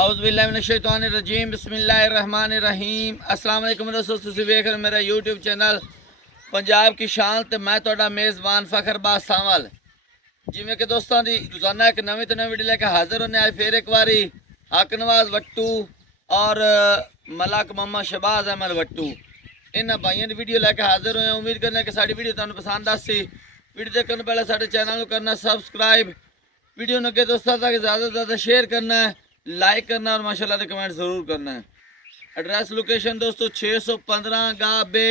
औज़ुबिल्लाहिमिनश्शैतानिर्रजीम बिस्मिल्लाहिर्रहमानिर्रहीम अस्सलाम वालेकुम दोस्तों ਤੁਸੀਂ ਵੇਖ ਰਹੇ ਮੇਰਾ YouTube ਚੈਨਲ ਪੰਜਾਬ की शान ਤੇ ਮੈਂ ਤੁਹਾਡਾ ਮੇਜ਼ਬਾਨ ਫਖਰਬਾਜ਼ ਸਾਵਲ। ਜਿਵੇਂ ਕਿ ਦੋਸਤਾਂ ਦੀ ਰੋਜ਼ਾਨਾ ਇੱਕ ਨਵੀਂ ਤੋਂ ਨਵੀਂ ਵੀਡੀਓ ਲੈ ਕੇ ਹਾਜ਼ਰ ਹੁੰਨੇ ਅੱਜ ਫੇਰ ਇੱਕ ਵਾਰੀ ਹਕ ਨਵਾਜ਼ ਵੱਟੂ और मलक मम्मा शहबाज अहमद वट्टू इन्होंने भाइयों की वीडियो लैके हाजिर होए। उम्मीद करने कि साड़ी वीडियो तुहानू पसंद आसी। वीडियो देखने तो पहले साडे चैनल को करना सब्सक्राइब, वीडियो नू अगे दोस्तों तक ज़्यादा से ज़्यादा शेयर करना है, लाइक करना और माशाल्लाह से कमेंट जरूर करना है। एड्रैस लोकेशन दोस्तों 615 गा बे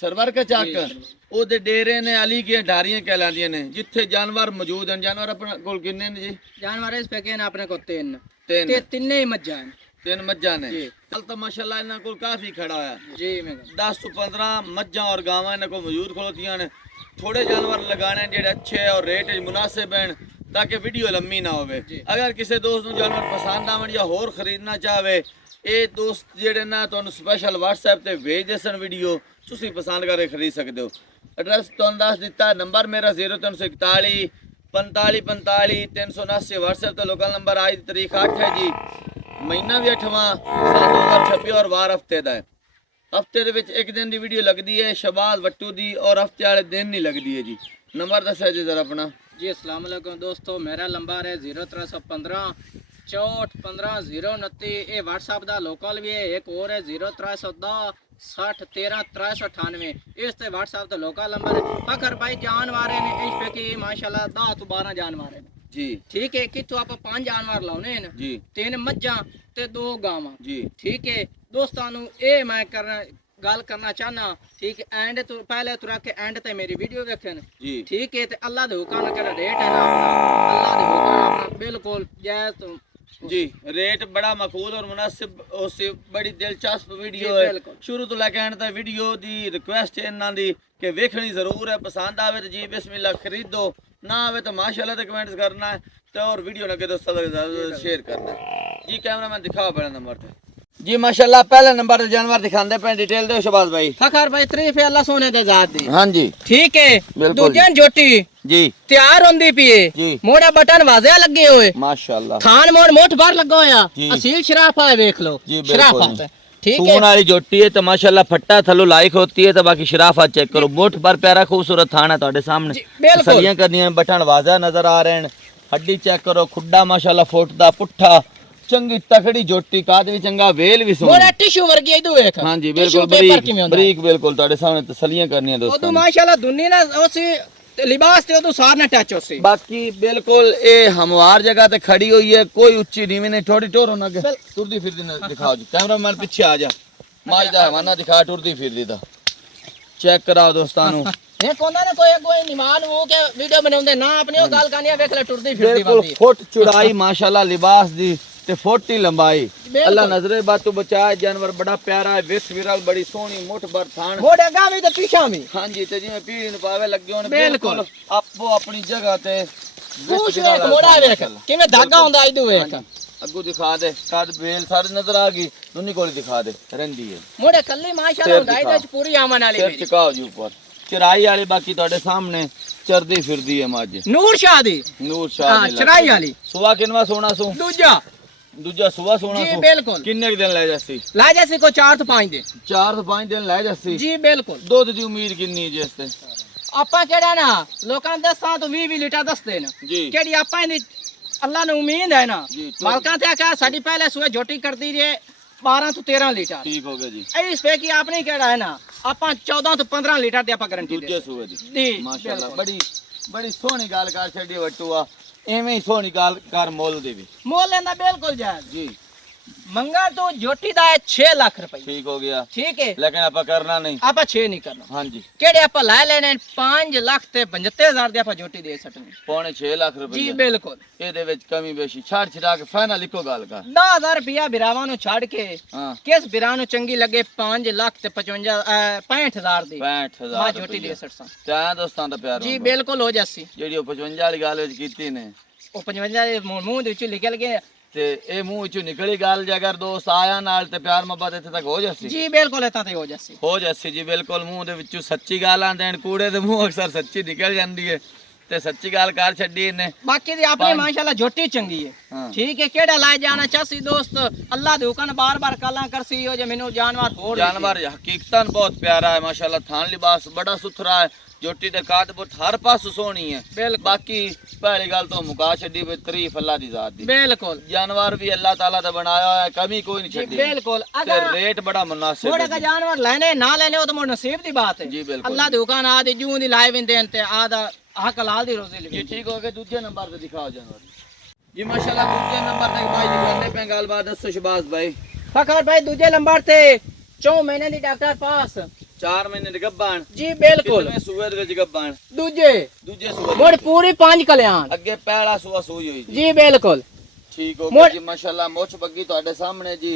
सरवर का चक वो डेरे ने अली की ढारियां कहलादियां ने जिथे जानवर मौजूद हैं। जानवर अपने कोल किन्ने ने जी? जानवर इस पैके ने अपने को तीन तीन ही मज्जा हैं, तीन मज्जा ने। कल तो माशाल्लाह इन्हां कोल काफी खड़ा होया जी। मैं 10 तो 15 मज्जा और गावां इन्हां कोल मौजूद खलोतियां ने। थोड़े जानवर लगाने जेडे अच्छे और रेट मुनासिब हैं ताकि वीडियो लम्मी ना होवे। अगर किसी दोस्त नूं जानवर पसंद आवन या होर खरीदना चाहे ये दोस्त जेडे ना तुहानू स्पेशल WhatsApp ते भेज देसन वीडियो तुसीं पसंद करके खरीद सकते हो। एड्रैस तुहानू दस दिता। नंबर मेरा 0341 45 45 379। WhatsApp ते लोकल नंबर आज की तारीख 8 है जी, महीना भी 8वां साल 2026 और वार हफ्ते का है। हफ्ते दे विच एक दिन की वीडियो लगती है शहबाज वट्टू की और हफ्ते वाले दिन नहीं लगती है जी। नंबर दस जी जरा अपना जी। अस्सलाम वालेकुम दोस्तों, मेरा नंबर है 0315 64 15 029। ये व्हाट्सअप का लोकल भी है। एक और है 0310 60 13 398। इस ते व्हाट्सअप का लोकल नंबर है। फखर भाई जानवर ने इस पे की माशाल्लाह 10 तो 12 जानवर है जी। ठीक है। कितों आप 5 जानवर लाने हैं जी, 3 मज्जा ते 2 गावां जी। ठीक है दोस्तों ये मैं करना गल करना चाहना ठीक है। एंड तो पहले तो रख एंड ते मेरी वीडियो देखन जी ठीक है। ते अल्लाह दे हुक्म ना कर रेट है ना अपना अल्लाह दे हुक्म अपना बिल्कुल जायज तो जी। रेट बड़ा मकबूल और मुनासिब उससे बड़ी दिलचस्प वीडियो है। शुरू तो लेके एंड तक वीडियो दी रिक्वेस्ट है इन्हां दी कि वेखनी जरूर है। पसंद आवे तो जी बिस्मिल्लाह खरीदो, ना आवे तो माशाल्लाह ते कमेंट्स करना है तो और वीडियो लगे दोस्तों तक ज़्यादा शेयर करना है जी। कैमरामैन दिखाओ पहले नंबर पे जी। माशाल्लाह पहले नंबर ते जानवर दिखांदे पे डिटेल दे शहबाज भाई। फखर भाई तारीफ है अल्लाह सोने दे जात दी। हां जी ठीक है। दूजे जोटी जी तैयार होंदी पी जी। मोड़ा बटन वाजिया लगे हुए माशाल्लाह। थान मोड़ मोठ बार लगा होया असील शराफा है देख लो जी। शराफा ठीक है। सून वाली जोटी है तो माशाल्लाह फट्टा थलो लाइक होती है तो बाकी शराफा चेक करो। मोठ पर प्यारा खूबसूरत थान है ਤੁਹਾਡੇ सामने। सलियां करनियां बटन वाजा नजर आ रहे हैं। हड्डी चेक करो, खुड्डा माशाल्लाह फुट दा पुट्ठा चंगी तकड़ी जोटी काद भी चंगा वेल भी सोना टिश्यू वर्गी इदू देख। हां जी बिल्कुल बरीक बिल्कुल ਤੁਹਾਡੇ सामने तसलियां करनियां दोस्तों। तो माशाल्लाह दुनी ना ओसी लिबास ते तो सार ना टच होसी। बाकी बिल्कुल ये हमवार जगह ते खड़ी हुई है, कोई ऊंची नीवी नहीं, थोड़ी टोर होना के टुरदी फिरदी ना दिखाओ जी। कैमरामैन पीछे आ जा, माज दा हवाना दिखा टुरदी फिरदी दा चेक कराओ दोस्तों नु। ये कोंदा ने कोई निमान वो के वीडियो बनाउंदे ना अपनी ओ गाल कानिया देख ले टुरदी फिरदी बिल्कुल फुट चौड़ाई माशाल्लाह लिबास दी ते 40 लंबाई। अल्लाह नजरे बात तो बचाए। जानवर बड़ा प्यारा है, विथ विरल बड़ी सोहनी मुठ भर थान मोड़े गा भी ते पीछा भी। हां जी ते जिवें पीढ़ी न पावे लगे होन बिल्कुल आपो अपनी जगह ते पूछ एक मोड़ा देख किवें धागा हुंदा इदू देख। अगू दिखा दे कद बेल सारी नजर आ गई दुनी कोली दिखा दे रंडी है मोड़े कल्ली माशाल्लाह हुंदाई ते पूरी आमन वाली मेरी चिकाओ जी ऊपर चराई वाली बाकी ਤੁਹਾਡੇ सामने चरदी फिरदी है मज नूर शाह दी हां चराई वाली सुवा किनवा सोना सो दूजा सुवा सोना जी बिल्कुल किन्ने दिन ले जासी को 4 तो 5 दिन 4 तो 5 दिन ले जासी जी बिल्कुल। दूध दी उम्मीद किन्नी जी इसते आपा केड़ा ना लोकां दसां तो 20 लीटर दसदे न जी केड़ी आपा दी अल्लाह ने उम्मीद है ना मालकां ते आखा साडी पहले सुए झोटी करदी जे 12 तो 13 लीटर ठीक हो गया जी। इस पे की आपने केड़ा है ना आपा 14 तो 15 लीटर दे आपा गारंटी दे दूजे सुए दी जी माशाल्लाह बड़ी सोहनी गाल कर छड़ी वट्टूआ एवें ही सोहनी गाल कर मोल दे भी मोल लेंदा बिल्कुल जायज जी। मंगा तो जोटी दा है 6 लाख रुपए ठीक हो गया ठीक है। लेकिन आपा करना नहीं आपा 6 नहीं करना। हां जी केड़े आपा ला लेने 5 लाख ते 75000 दे आपा जोटी दे सकने पौने 6 लाख रुपए जी बिल्कुल। एदे विच कमी बेशी छाड़ छिड़ा के फाइनल इको गाल कर 10000 रुपया बिरावां नु छाड़ के हां किस बिरा नु चंगी लगे 5 लाख ते 65000 दी 65000 मां जोटी दे सकसा क्या दोस्तां दा प्यार जी बिल्कुल हो जासी। जेडी 55 वाली गाल विच कीती ने ओ 55 दे मुंह दे विच निकल गए ते ए मुंह चो निकली गल जे अगर दोस्त आया नाल ते प्यार मोहब्बत इत्थे तक हो जासी जी बिल्कुल इत्थे तक हो जासी जी बिल्कुल। मुंह दे विचों सच्ची गालां देण कूड़े दे मुंह अक्सर सच्ची निकल जांदी है ਤੇ ਸੱਚੀ ਗੱਲ ਕਰ ਛੱਡੀ ਇਹਨੇ। बाकी दी अपनी माशाल्लाह झोटी चंगी है। हाँ। ठीक है केड़ा लाए जाना चासी दोस्त अल्लाह दे हुक्म बार-बार काला करसी हो जे मेनू जानवर होर जानवर हकीकतन बहुत प्यारा है माशाल्लाह, थान लिबास बड़ा सुथरा है, जोटी दे काट बुत हर पास सोहनी है। बिल्कुल। बाकी पहली गल तो मुका छड्डी भी तारीफ अल्लाह दी जात दी। बिल्कुल जानवर भी अल्लाह ताला दा बनाया है, कमी कोई नहीं जी छड्डी। बिल्कुल। ते अगर रेट बड़ा मुनासिब थोड़ा है का जी। जानवर लेने ना लेने वो तो मोर नसीब दी बात है। जी बिल्कुल। अल्लाह दे हुक्म आ दी जूं दी लाए विंदे ते आदा हक लाल दी रोजी जी लगी। ठीक हो गए, दूसरे नंबर पे दिखाओ जानवर जी। माशाल्लाह दूसरे नंबर तक भाई जी करने पे गलबात दसो शबाज भाई। फखर भाई दूजे नंबर ते 4 महीने दी डॉक्टर पास 4 महीने दी गब्बान। जी बिल्कुल। कितने सूए दे विच गब्बान? दूजे दूजे सूए मोर पूरी 5 कल्याण अगे पहला सूआ सूई हुई जी। जी बिल्कुल। ठीक हो मोर- गया जी माशाल्लाह, मुछ बग्गी ਤੁਹਾਡੇ ਸਾਹਮਣੇ जी।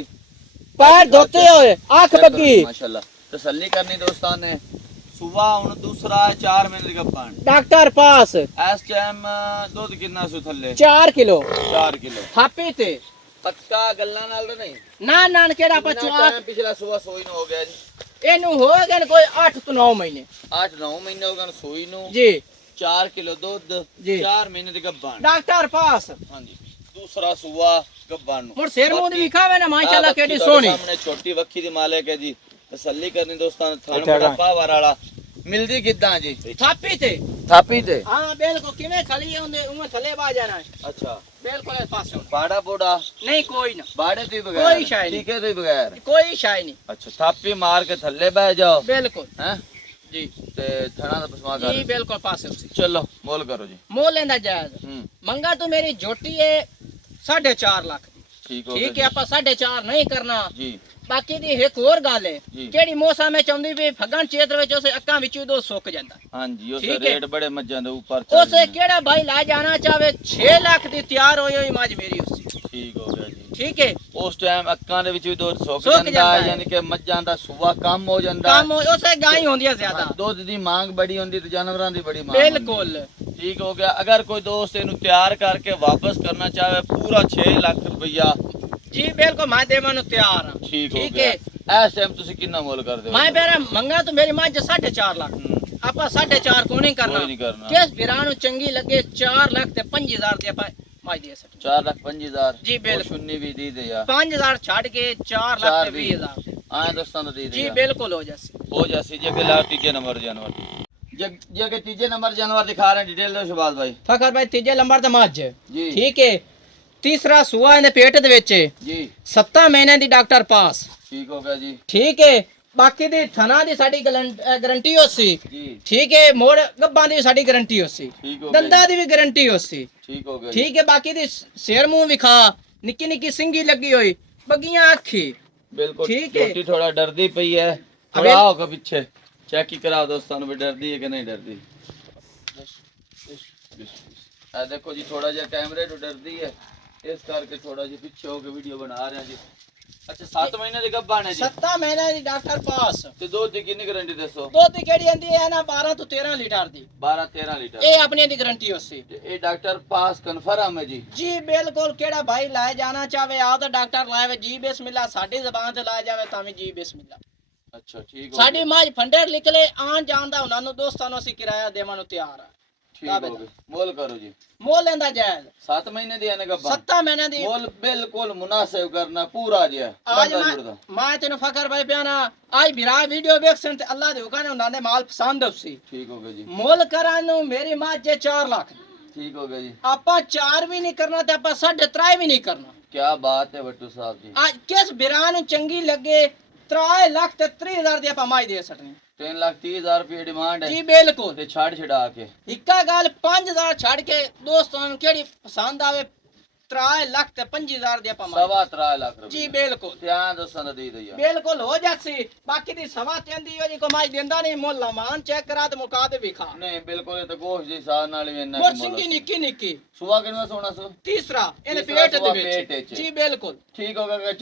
पैर धोते हुए आंख बग्गी माशाल्लाह, तसल्ली करनी दोस्तान ने। सुबह हुन दूसरा 4 महीने दी गब्बान। डॉक्टर पास इस टाइम दूध कितना सु थल्ले? 4 किलो 4 किलो। हापी ते पक्का गल्ला नाल तो नहीं? ना ना केड़ा कितना पचवा टाइम पिछला सुबह सोई नु हो गया जी? एनु हो गए कोई 8 तो 9 महीने 8-9 महीने हो गए सोई नु। जी 4 किलो दूध जी। 4 महीने दी गब्बान। डॉक्टर पास हां जी, दूसरा सुबह गब्बान नु। मोर सिर मुंह दी खावे ना माशाल्लाह बाकी केडी ਤੁਹਾਡੇ सोनी ਸਾਹਮਣੇ ਛੋਟੀ ਵੱਖੀ ਦੀ ਮਾਲਕ ਹੈ ਜੀ। ਤਸੱਲੀ ਕਰਨੀ ਦੋਸਤਾਂ, ਥਣ ਬੜਾ ਪਾਵਰ ਵਾਲਾ। ਮਿਲਦੀ ਕਿੱਦਾਂ ਜੀ? थापी ते ਥਾਪੀ ਤੇ। हां बिल्कुल किਵੇਂ खली होंदे उमे थले बा जाना है ਅੱਛਾ, बिल्कुल इस पासे ਬਾੜਾ ਬੋੜਾ नहीं कोई ना ਬਾੜੇ ਤੋਂ ਹੀ ਬਗੈਰ? ਕੋਈ ਸ਼ਾਇਦ ਨਹੀਂ। ਠੀਕੇ ਤੋਂ ਹੀ ਬਗੈਰ? कोई शाय नहीं ਅੱਛਾ, ਥਾਪੀ ਮਾਰ ਕੇ ਥੱਲੇ ਬਹਿ ਜਾਓ बिल्कुल ਹੈ जी ਤੇ ਥਣਾ ਦਾ ਪਸਮਾ जी ਕਰ। बिल्कुल पासे उसी ਚਲੋ ਮੋਲ ਕਰੋ ਜੀ। मोल लेंदा जायज ਹੂੰ मंगा तो मेरी झोटी है 4.5 लाख दी। ਠੀਕ ਹੋ ठीक ਗਿਆ है आप 4.5 नहीं करना ਜੀ। बाकी दी एक और गल है जी। केड़ी मौसम में चाहुंदी भी फगन चेत्र विच उसे अक्कां विचों दो सुक ਜਾਂਦਾ ਹਾਂਜੀ ਉਸ ਠੀਕ ਹੈ। ਰੇਟ ਬੜੇ ਮੱਝਾਂ ਦੇ ਉੱਪਰ उसे केड़ा भाई ला जाना चाहे 6 लाख दी तैयार होई होई मज मेरी उसी ਠੀਕ ਹੋ ਗਿਆ ਜੀ। ठीक है ਉਸ ਟਾਈਮ ਅੱਕਾਂ ਦੇ ਵਿੱਚ ਵੀ ਦੁੱਧ ਸੁੱਕ ਸੁੱਕ ਜਾਂਦਾ ਜਾਂਦਾ ਹੈ, ਹੈ। ਯਾਨੀ ਕਿ ਮੱਝਾਂ ਦਾ ਸੁਬਾ ਕੰਮ ਹੋ ਜਾਂਦਾ ਹੈ। काम उसे गाय होंदी है ज्यादा ਦੁੱਧ ਦੀ ਮੰਗ ਬੜੀ ਹੁੰਦੀ ਤੇ ਜਾਨਵਰਾਂ ਦੀ ਬੜੀ ਮੰਗ ਹੁੰਦੀ। बिल्कुल ਠੀਕ ਹੋ ਗਿਆ। ਅਗਰ ਕੋਈ ਦੋਸਤ ਇਹਨੂੰ ਤਿਆਰ ਕਰਕੇ ਵਾਪਸ ਕਰਨਾ ਚਾਹੇ ਪੂਰਾ 6 ਲੱਖ ਰੁਪਈਆ जी बिल्कुल मैं देवन नु तैयार हां ਠੀਕ ਹੋ ठीक ਗਿਆ। है ਇਸ ਟਾਈਮ ਤੁਸੀਂ ਕਿੰਨਾ ਮੁੱਲ ਕਰਦੇ ਹੋ? मैं बेरा मंगा तो मेरी मज 4.5 लाख ਹੂੰ, आपा 4.5 को नहीं करना ਕੋਈ ਨਹੀਂ ਕਰਨਾ। किस बिरा नु चंगी लगे 4 लाख ते 5000 दी आपा मज दे सकते 4,05,000 जी, बिल्कुल। सुन्नी भी दी दे यार। 5000 छाड़ के 4 लाख चार ते भी। 20000 ਆਏ ਦੋਸਤਾਂ ਨੂੰ ਦੇ ਦੇ जी ਯਾਰ। बिल्कुल हो जासी ਹੋ ਜਾਸੀ ਜੇ ਕਿ ਲਾ ਤੀਜੇ ਨੰਬਰ ਜਾਨਵਰ। ਜੇ ਕਿ ਤੀਜੇ ਨੰਬਰ ਜਾਨਵਰ ਦਿਖਾ ਰਹੇ डिटेल दो शबाज भाई फखर भाई तीजे नंबर ते मज जी। ठीक है तीसरा सुआ इहदे पेट दे विच जी। 7 महीने दी डॉक्टर पास ठीक हो गया जी। ठीक है बाकी दी थना दी साडी गारंटी होसी जी ठीक है मोड़ गब्बां दी साडी गारंटी होसी ठीक हो दंदा गया दी भी गारंटी होसी जी। ठीक हो गया जी। ठीक है बाकी दी सिर मुंह विखा निक्की निक्की सिंगी लगी हुई बगियां आखी बिल्कुल ठीक है। छोटी थोड़ा डरदी पई है। अबे- थोड़ा आओ पीछे चेक ही कराओ दोस्तों भी डरदी है कि नहीं डरदी। आ देखो जी थोड़ा जिहा कैमरे तो डरदी है, इस करके थोड़ा जिहा पीछे होके वीडियो बना रहे हैं जी। अच्छा 7 महीने दी गब्बान है जी। 7 महीने दी डॉक्टर पास ते दूध दी कितनी गारंटी दसो? दुध केड़ी आंदी है ना 12 तो 13 लीटर दी 12-13 लीटर। ये अपनी दी गारंटी होसी ते ये डॉक्टर पास कन्फर्म है जी। जी बिल्कुल केड़ा भाई लाए जाना चाहे आ तो डॉक्टर लाए जी बिस्मिल्लाह साडी ज़बान ते लाए जावे तां भी जी बिस्मिल्लाह अच्छा ठीक हो साडी गया। माज फंडेर निकले आन जान दा उन्हां नु दोस्तां नु ਅਸੀਂ किराया देवां नु तैयार आ ठीक हो गया। मोल करो जी। मोल लेंदा जायज 7 महीने दी आने गब्बान। 7 महीने दी मोल बिल्कुल मुनासिब करना पूरा जिहा आज बंदा जुड़दा। मैं तेन फकर भाई प्याना आज बिरा वीडियो वेख सन ते अल्लाह दे हुक्म ने उन्हां दे माल पसंद उसी ठीक हो गया जी। मोल करां नु मेरी मां जे 4 लाख ठीक हो गया जी। आपा 4 भी नहीं करना ते आपा 3.5 भी नहीं करना क्या बात है भट्टू साहब जी। आज किस बिरा नु चंगी लगे 3 लाख ते 3000 दी आपा माई दे सकने 3,30,000 रुपये डिमांड है जी बिल्कुल ते छाड़ छड़ा के। इक्का गल 5000 छड़ के दोस्तों नु केड़ी पसंद आवे 3 लाख ते 5000 दी आपा माई 3.25 लाख रुपये जी बिल्कुल ध्यान दोस्तों ने दी दिया। बिल्कुल हो जासी बाकी दी सवा तेंदी हो जी को माई देंदा नहीं मोल लमान चेक करा ते मुका दे विखा नहीं बिल्कुल ये तो गोश्त दी साथ नाल भी इन्ना मोर सिंगी निक्की निक्की सुबह कितना सोना सो? तीसरा इन तीसरा पेट सुआ दे पेट विच च। जी बिल्कुल ठीक हो गया।